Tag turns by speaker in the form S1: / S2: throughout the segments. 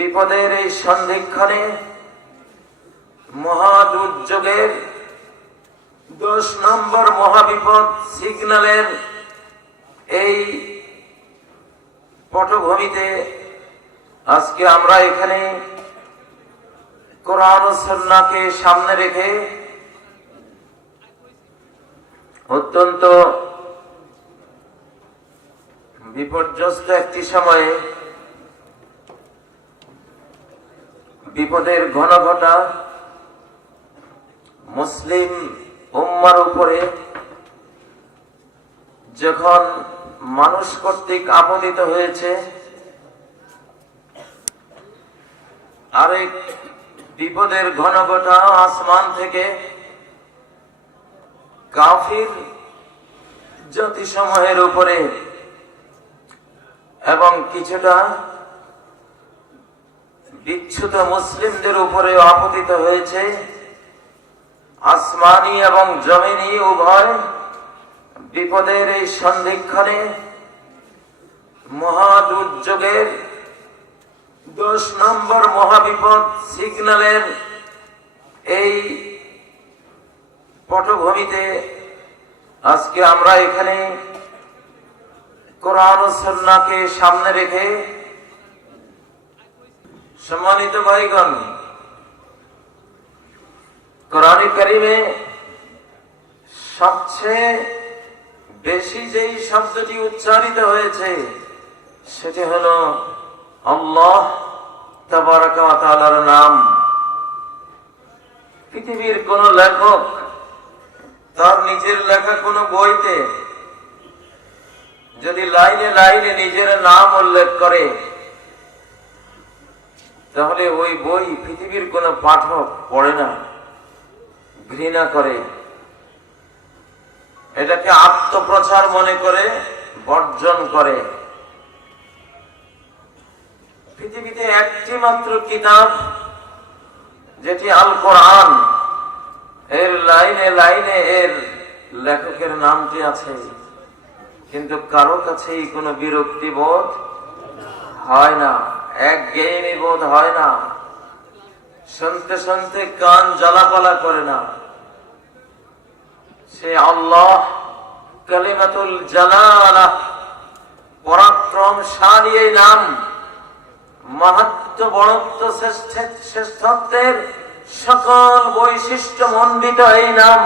S1: বিপদের এই সন্ধিক্ষণে মহা দুর্যোগের দশ নম্বর মহাবিপদ সিগন্যালের এই পটভূমিতে আজকে আমরা এখানে কোরআন সন্নাকে সামনে রেখে অত্যন্ত বিপর্যস্ত একটি সময়ে বিপদের ঘন ঘটা মুসলিম উম্মার উপরে যখন মানুষ কর্তৃক আপতিত হয়েছে, আরেক বিপদের ঘন ঘটা আসমান থেকে কাফির জাতিসমূহের উপরে এবং কিছুটা বিচ্ছুত মুসলিমদের উপরে আপতিত হয়েছে। আসমানি এবং জমিনি উভয় বিপদের এই সন্ধিক্ষণে মহা দুর্যোগের দশ নম্বর মহাবিপদ সিগন্যালের এই পটভূমিতে আজকে আমরা এখানে কোরআন সন্নাকে সামনে রেখে সম্মানিত ভাইগণ, কোরআন করিমে সবচেয়ে বেশি যেই শব্দটি উচ্চারিত হয়েছে, সেটি হল আল্লাহ তাবারাকার নাম। পৃথিবীর কোন লেখক, তার নিজের লেখা কোন বইতে যদি লাইনে লাইনে নিজের নাম উল্লেখ করে তাহলে ওই বই পৃথিবীর কোন পাঠক পড়ে না। ঘৃণা করে। এটাকে আত্মপ্রচার মনে করে, বর্জন করে। পৃথিবীতে একটি মাত্র কিতাব, যেটি আল কোরআন এর লাইনে লাইনে এর লেখকের নামটি আছে। কিন্তু কারও কাছেই কোনো বিরক্তি বোধ হয় না। এক গেইনি বোধ হয় না। শুনতে শুনতে কান জ্বালাপালা করে না। সে আল্লাহ কালিমাতুল জালালা পরাক্রম এই নাম বড়ত্ব শ্রেষ্ঠত্বের সকল বৈশিষ্ট্য মন্ডিত এই নাম।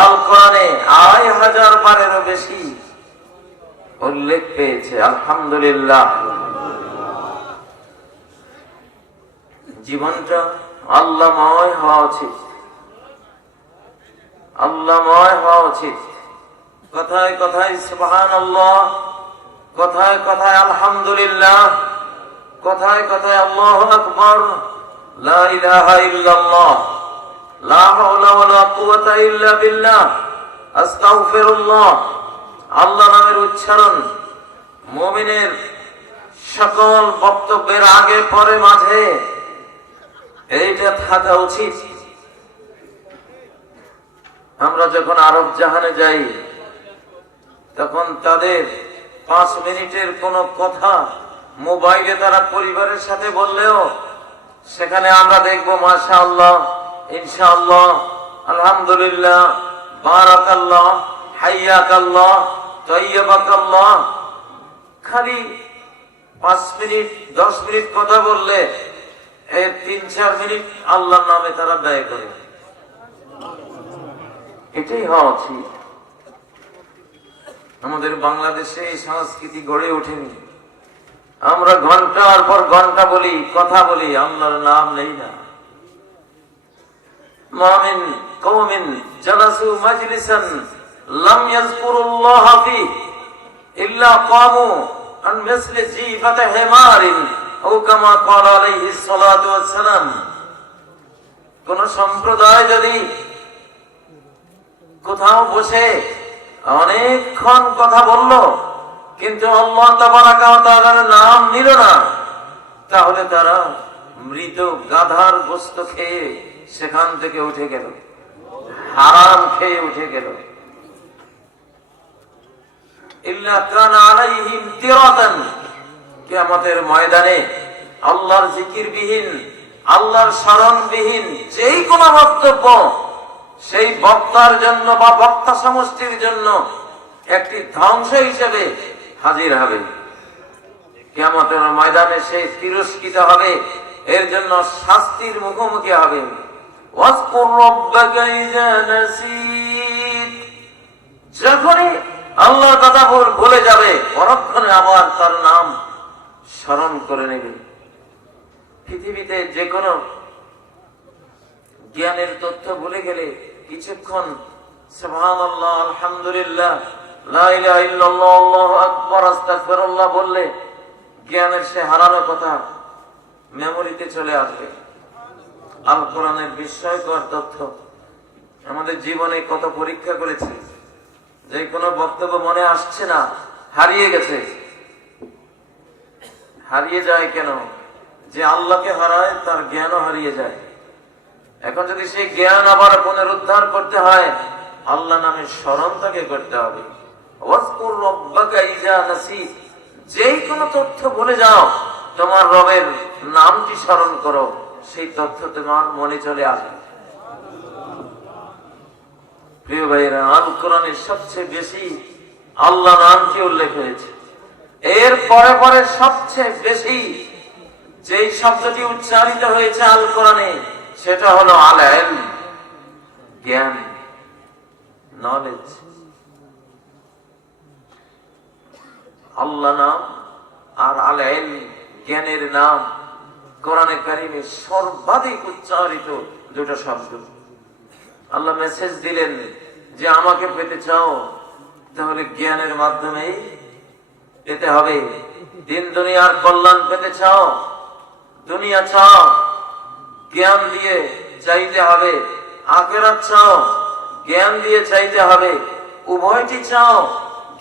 S1: আল কোরআনে আড়াই হাজার বারেরও বেশি উল্লেখ পেয়েছে। আলহামদুলিল্লাহ। জীবনটা আল্লাময় হওয়া উচিত। আল্লাময় হওয়া উচিত। কথায় কথায় সুবহান আল্লাহ কথায় কথায় আলহামদুলিল্লাহ, কথায় কথায় আল্লাহ আকবর আল্লাহ নামের উচ্চারণ সকল বক্তব্যের আগে পরে মাঝে এইটা থাকা উচিত। আমরা যখন আরব জাহানে যাই, তখন তাদের পাঁচ মিনিটের কোন কথা মোবাইলে তারা পরিবারের সাথে বললেও সেখানে আমরা দেখব মাশা আল্লাহ ইনশাআল্লাহ, আলহামদুলিল্লাহ, বারাকাল্লাহ, হাইয়াকাল্লাহ, তৈয়বাকাল্লাহ। খালি পাঁচ মিনিট, দশ মিনিট কথা বললে এই তিন চার মিনিট আল্লাহর নামে তারা ব্যয় করে। এটাই হওয়া উচিত। আমাদের বাংলাদেশে এই সংস্কৃতি গড়ে ওঠেনি। আমরা ঘণ্টার পর ঘণ্টা বলি, কথা বলি, আল্লাহর নাম নেই না। মামিন জালাসু মাজলিসান লাম ইয়াযকুরুল্লাহ ফি ইল্লা কামু আন মিসলি কোন সম্প্রদায় যদি কোথাও বসে অনেকক্ষণ কথা বলল, কিন্তু নাম নিল না, তাহলে তারা মৃত গাধার গোস্ত খেয়ে সেখান থেকে উঠে গেল, হারাম খেয়ে উঠে গেল। ইল্লা কানা আলাইহিম তিরাতান কিয়ামতের ময়দানে আল্লাহর জিকিরবিহীন, আল্লাহর স্মরণবিহীন যেই কোনো বক্তব্য, সেই বক্তার জন্য বা বক্তা সমষ্টির জন্য একটি ধ্বংস হিসেবে হাজির হবে। কেমতের ময়দানে সে তিরস্কৃত হবে, এর জন্য শাস্তির মুখোমুখি হবে। যখনই আল্লাহর কথা বলে যাবে, পরক্ষণে আবার তার নাম স্মরণ করে নেবে। পৃথিবীতে যে কোনো জ্ঞানের তথ্য ভুলে গেলে কিছুক্ষণ সে কথা চলে আসবে। বিস্ময়কর তথ্য আমাদের জীবনে কত পরীক্ষা করেছে, যে কোনো বক্তব্য মনে আসছে না, হারিয়ে গেছে। হারিয়ে যায় কেন? যে আল্লাহকে হারায়, তার জ্ঞানও হারিয়ে যায়। এখন যদি সেই জ্ঞান আবার পুনরুদ্ধার করতে হয়, আল্লাহ নামে স্মরণ তাকে করতে হবে। যেই কোনো তথ্য ভুলে যাও, তোমার রবের নামটি স্মরণ করো, সেই তথ্য তোমার মনে চলে আসবে। প্রিয় ভাইয়েরা আল কোরআনের সবচেয়ে বেশি আল্লাহ নামটি উল্লেখ হয়েছে। এর পরে পরে সবচেয়ে বেশি যেই শব্দটি উচ্চারিত হয়েছে আল কোরআনে, সেটা হলো আল জ্ঞান নলেজ আল্লাহ নাম আর আল জ্ঞানের নাম কোরআনে কারিমে সর্বাধিক উচ্চারিত দুটো শব্দ। আল্লাহ মেসেজ দিলেন যে, আমাকে পেতে চাও, তাহলে জ্ঞানের মাধ্যমেই পেতে হবে। দিন দুনিয়ার কল্যাণ পেতে চাও, দুনিয়া চাও, জ্ঞান দিয়ে চাইতে হবে। আখেরাত চাও, জ্ঞান দিয়ে চাইতে হবে। উভয়টি চাও,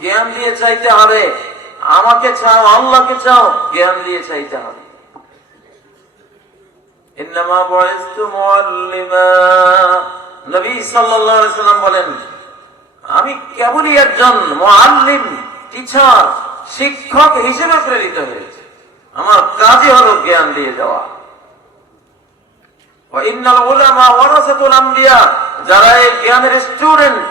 S1: জ্ঞান দিয়ে চাইতে হবে। আমাকে চাও, আল্লাহকে চাও, জ্ঞান দিয়ে চাইতে হবে। আমি কেবলই একজন টিচার। শিক্ষক হিসেবে প্রেরিত হয়েছে। আমার কাজই হলো জ্ঞান দিয়ে দেওয়া। ওয়া ইন্নাল উলামা ওয়ারাসাতুল আমবিয়া, যারা এই জ্ঞানের স্টুডেন্ট,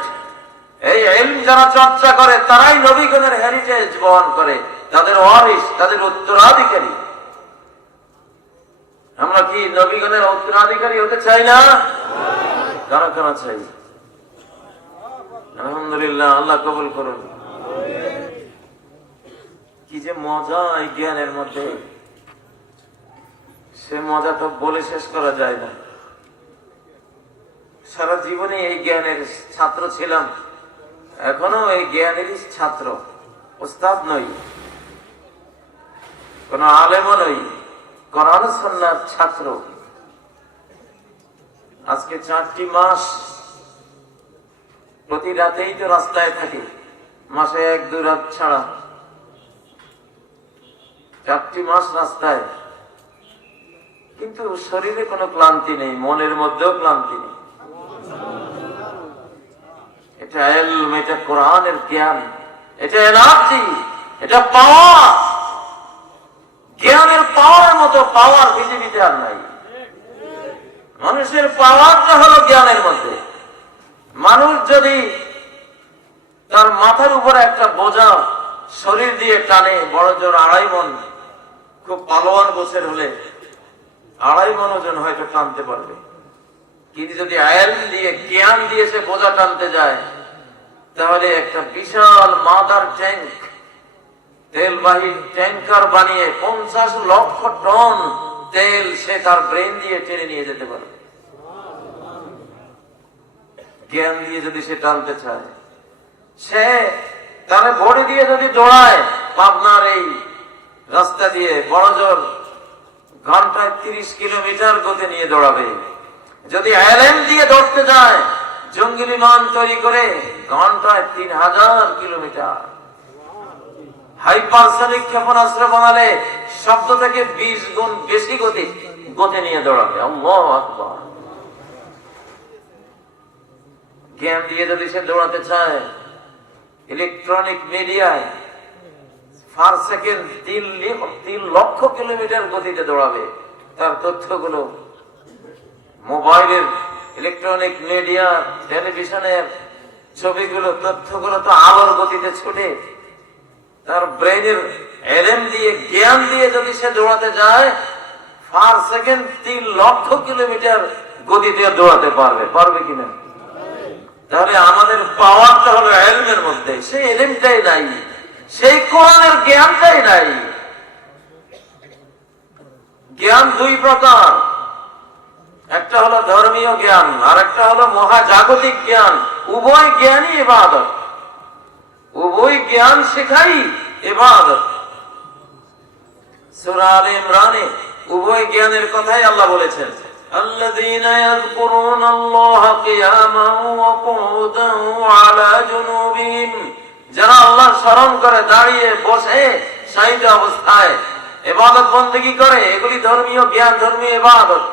S1: এই ইলম যারা চর্চা করে, তারাই নবীগণের হেরিটেজ বহন করে। তাদের তাদের উত্তরাধিকারী। আমরা কি উত্তরাধিকারী হতে চাই না? আলহামদুলিল্লাহ, আল্লাহ কবুল করুন। মজা এই জ্ঞানের মধ্যে। সে মজা তো বলে শেষ করা যায় না। সারা জীবনে এই জ্ঞানের ছাত্র ছিলাম। এখনও এই জ্ঞানেরই ছাত্র। ওস্তাদ নই। কোন আলেমও নই। কোরআন সন্ন্যার ছাত্র। আজকে চারটি মাস প্রতি রাতেই তো রাস্তায় থাকি। মাসে এক দু রাত ছাড়া। চারটি মাস রাস্তায়। কিন্তু শরীরে কোনো ক্লান্তি নেই, মনের মধ্যেও ক্লান্তি নেই। এটা এলম, এটা কোরআনের জ্ঞান, এটা এনার্জি, এটা পাওয়ার। জ্ঞানের পাওয়ার মতো পাওয়ার পৃথিবীতে আর নাই। মানুষের পাওয়ারটা হলো জ্ঞানের মধ্যে। মানুষ যদি তার মাথার উপরে একটা বোঝা শরীর দিয়ে টানে, বড় জোর আড়াই মন খুব পালোয়ান গোছের হলে আড়াই মন ওজন হয়তো টানতে পারবে। কিন্তু যদি আয়াল দিয়ে জ্ঞান দিয়ে সে বোঝা টানতে যায়, তাহলে একটা বিশাল মাদার ট্যাঙ্ক, তেলবাহী ট্যাঙ্কার বানিয়ে পঞ্চাশ লক্ষ টন তেল সে তার ব্রেন দিয়ে টেনে নিয়ে যেতে পারে। জ্ঞান দিয়ে যদি সে টানতে চায়, সে তার বডি দিয়ে যদি দৌড়ায়, পাবনার এই রাস্তা দিয়ে বড় জোর ঘন্টায় তিরিশ কিলোমিটার গতি নিয়ে দৌড়াবে। যদি আইল্যান্ড দিয়ে দৌড়তে যায়, জঙ্গি বিমান তৈরি করে ঘন্টায় তিন হাজার কিলোমিটার। হাইপারসনিক ক্ষেপণাস্ত্র বানালে শব্দ থেকে বিশ গুণ বেশি গতি গতি নিয়ে দৌড়াবে। জ্ঞান দিয়ে যদি সে দৌড়াতে চায় ইলেকট্রনিক মিডিয়ায় পার সেকেন্ড তিন তিন লক্ষ কিলোমিটার গতিতে দৌড়াবে। তার তথ্যগুলো মোবাইলের, ইলেকট্রনিক মিডিয়া, টেলিভিশনের ছবিগুলো, তথ্যগুলো তো আলোর গতিতে ছুটে। তার ব্রেনের এলেম দিয়ে, জ্ঞান দিয়ে যদি সে দৌড়াতে যায়, পার সেকেন্ড তিন লক্ষ কিলোমিটার গতিতে দৌড়াতে পারবে। পারবে কিনা? তাহলে আমাদের পাওয়ারটা হলো এলমের মধ্যে। সেই এলিমটাই নাই। সেই কোরআনের জ্ঞানটাই নাই জ্ঞান দুই প্রকার একটা হলো ধর্মীয় জ্ঞান আর একটা হলো মহাজাগতিক জ্ঞান উভয় জ্ঞানই এবাদত উভয় জ্ঞান শেখাই এবাদত সূরা আলে ইমরানে উভয় জ্ঞানের কথাই আল্লাহ বলেছেন الذين يذكرون الله قياما وقعودا وعلى جنوبهم যারা আল্লাহ স্মরণ করে দাঁড়িয়ে বসে সাহিত্য অবস্থায় এবাদত বন্দী করে, এগুলি ধর্মীয় জ্ঞান, ধর্মীয় এবাদত।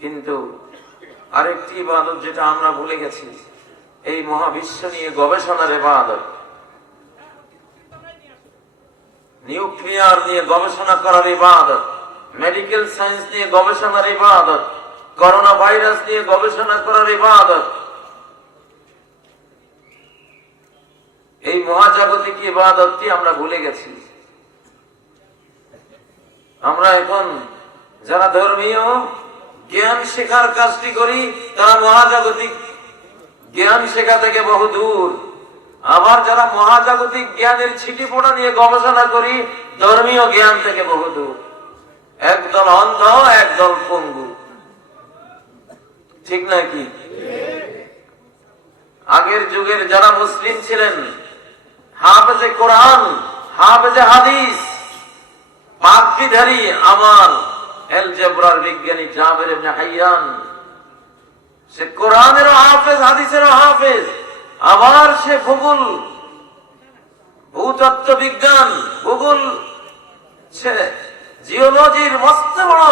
S1: কিন্তু আরেকটি ইবাদত যেটা আমরা ভুলে গেছি, এই মহাবিশ্ব নিয়ে গবেষণার ইবাদত নিউক্লিয়ার নিয়ে গবেষণা করার ইবাদত মেডিকেল সায়েন্স নিয়ে গবেষণার ইবাদত করোনা ভাইরাস নিয়ে গবেষণা করার ইবাদত এই মহাজাগতিক ইবাদতটি আমরা ভুলে গেছি। আমরা এখন যারা ধর্মীয় জ্ঞান শেখার কাজটি করি, তারা মহাজাগতিক জ্ঞান শেখা থেকে বহু দূর। আবার যারা মহাজাগতিক জ্ঞানের ছিটি পড়া নিয়ে গবেষণা করি, ধর্মীয় জ্ঞান থেকে বহু দূর। একদল অন্ধ, একদল পঙ্গু। ঠিক নাকি আগের যুগের যারা মুসলিম ছিলেন হাফেজে কোরআন, হাফেজে হাদিস, পাকবিধারী আমার এলজেব্রার বিজ্ঞানী জাবের হাইয়ান। সে কোরআনেরও হাফেজ, হাদিসেরও হাফেজ, আবার সে ভূগোল, ভূতত্ত্ব বিজ্ঞান, ভূগোল, সে জিওলজির মস্ত বড়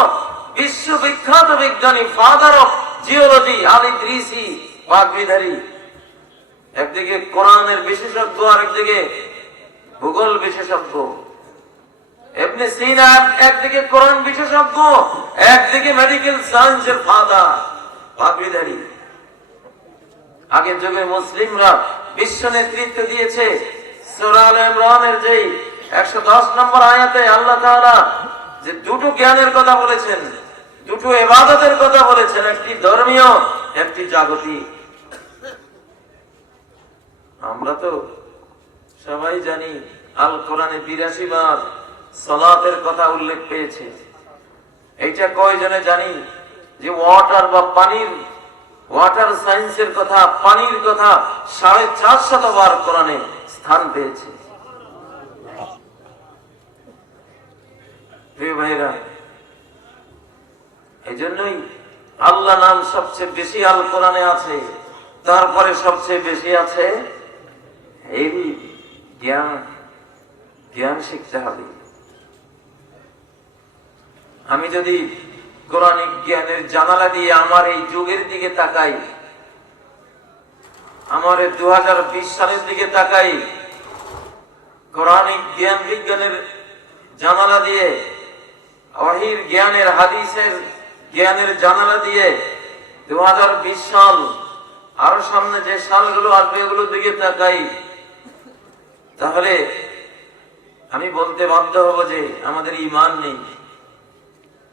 S1: বিশ্ববিখ্যাত বিজ্ঞানী ফাদার অফ জিওলজি আলী ত্রিসি পাকবিধারী। একদিকে কোরআনের বিশেষজ্ঞ, আরেকদিকে ভূগোল বিশেষজ্ঞ। এমনি একদিকে কোরআন বিশেষজ্ঞ, একদিকে মেডিকেল সায়েন্সের ফাদার পাগড়িধারী আগের যুগে মুসলিমরা বিশ্ব নেতৃত্ব দিয়েছে। সুরাল ইমরানের যেই একশো দশ নম্বর আয়াতে আল্লাহ তাআলা যে দুটো জ্ঞানের কথা বলেছেন, দুটো এবাদতের কথা বলেছেন, একটি ধর্মীয়, একটি জাগতিক। আমরা তো সবাই জানি আল কোরআনে বিরাশি বার সলাতের কথা উল্লেখ পেয়েছে। এইটা কয়জনে জানি যে ওয়াটার বা পানির ওয়াটার সায়েন্সের কথা, পানির কথা সাড়ে চার শতবার কোরআনে স্থান পেয়েছে। এই জন্যই আল্লাহ নাম সবচেয়ে বেশি আল কোরআনে আছে, তারপরে সবচেয়ে বেশি আছে এই জ্ঞান জ্ঞান শিখতে হবে। আমি যদি কোরআনিক জ্ঞানের জানালা দিয়ে আমার এই যুগের দিকে তাকাই, আমার দু সালের দিকে তাকাই কোরআনিক জ্ঞান বিজ্ঞানের জানালা দিয়ে, অহির জ্ঞানের হাদিসের জ্ঞানের জানালা দিয়ে দু হাজার বিশ সাল, আরও সামনে যে সালগুলো আসবে এগুলোর দিকে তাকাই তাহলে আমি বলতে বাধ্য হব যে আমাদের ইমান নেই।